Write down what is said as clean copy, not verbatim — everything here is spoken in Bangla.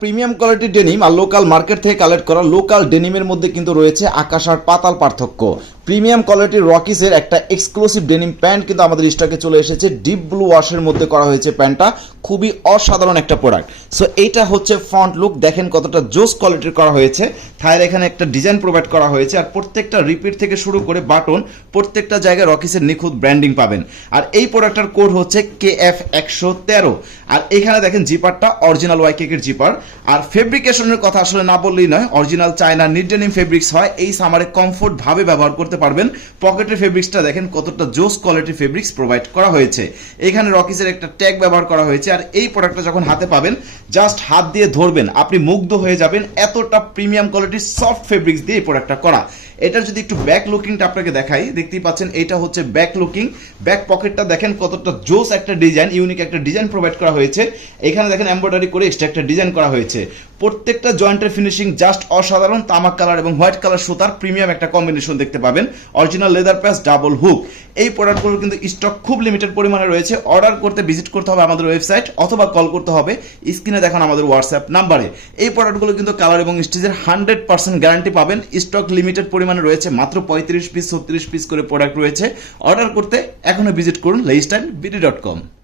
প্রিমিয়াম কোয়ালিটির ডেনিম আর লোকাল মার্কেট থেকে কালেক্ট করা লোকাল ডেনিমের মধ্যে কিন্তু রয়েছে আকাশ আর পাতাল পার্থক্য। প্রিমিয়াম কোয়ালিটির রকিসের একটা এক্সক্লুসিভ ডেনিম প্যান্ট কিন্তু আমাদের স্টকে চলে এসেছে। ডিপ ব্লু ওয়াশের মধ্যে করা হয়েছে প্যান্টটা, খুবই অসাধারণ একটা প্রোডাক্ট। সো এইটা হচ্ছে ফ্রন্ট লুক, দেখেন কতটা জোস কোয়ালিটির করা হয়েছে। থায়ের এখানে একটা ডিজাইন প্রোভাইড করা হয়েছে আর প্রত্যেকটা রিপিট থেকে শুরু করে বাটন প্রত্যেকটা জায়গায় রকিসের নিখুঁত ব্র্যান্ডিং পাবেন। আর এই প্রোডাক্টটার কোড হচ্ছে KF113। আর এখানে দেখেন জিপারটা অরিজিনাল ওয়াইকেকের জিপার। আর ফেব্রিকেশনের কথা আসলে না বললেই নয়, original China NEET denim fabrics হয়। এই সামারে কমফোর্ট ভাবে ব্যবহার করতে পারবেন। পকেটের ফেব্রিক্সটা দেখেন কতটা জোস কোয়ালিটির ফেব্রিক্স প্রোভাইড করা হয়েছে। এখানে রকিসের একটা ট্যাগ ব্যবহার করা হয়েছে। আর এই প্রোডাক্টটা যখন হাতে পাবেন, জাস্ট হাত দিয়ে ধরবেন, আপনি মুগ্ধ হয়ে যাবেন। এতটা প্রিমিয়াম কোয়ালিটির সফট ফেব্রিক্স দিয়ে এই প্রোডাক্টটা করা। এটার যদি একটু ব্যাক লুকিংটা আপনাকে দেখাই, দেখতেই পাচ্ছেন এটা হচ্ছে ব্যাক লুকিং। ব্যাক পকেটটা দেখেন কতটা জোস একটা ডিজাইন, ইউনিক একটা ডিজাইন প্রোভাইড করা হয়েছে। এখানে দেখেন এমব্রয়ডারি করে এক্সট্রা একটা ডিজাইন করা হয়েছে। প্রত্যেকটা জয়েন্টের ফিনিশিং জাস্ট অসাধারণ। তামাক কালার এবং হোয়াইট কালার সুতার প্রিমিয়াম একটা কম্বিনেশন দেখতে পাবেন। অরিজিনাল লেদার প্যাচ ডাবল হুক। এই প্রোডাক্টগুলোর কিন্তু স্টক খুব লিমিটেড পরিমাণে রয়েছে। অর্ডার করতে ভিজিট করতে হবে আমাদের ওয়েবসাইট অথবা কল করতে হবে স্ক্রিনে দেখানো আমাদের হোয়াটসঅ্যাপ নাম্বারে। এই প্রোডাক্টগুলো কিন্তু কালার এবং স্টিচের 100% গ্যারান্টি পাবেন। স্টক লিমিটেড পরিমাণে রয়েছে, মাত্র 35 পিস 36 পিস করে প্রোডাক্ট রয়েছে। অর্ডার করতে এখনো ভিজিট করুন laystylebd.com।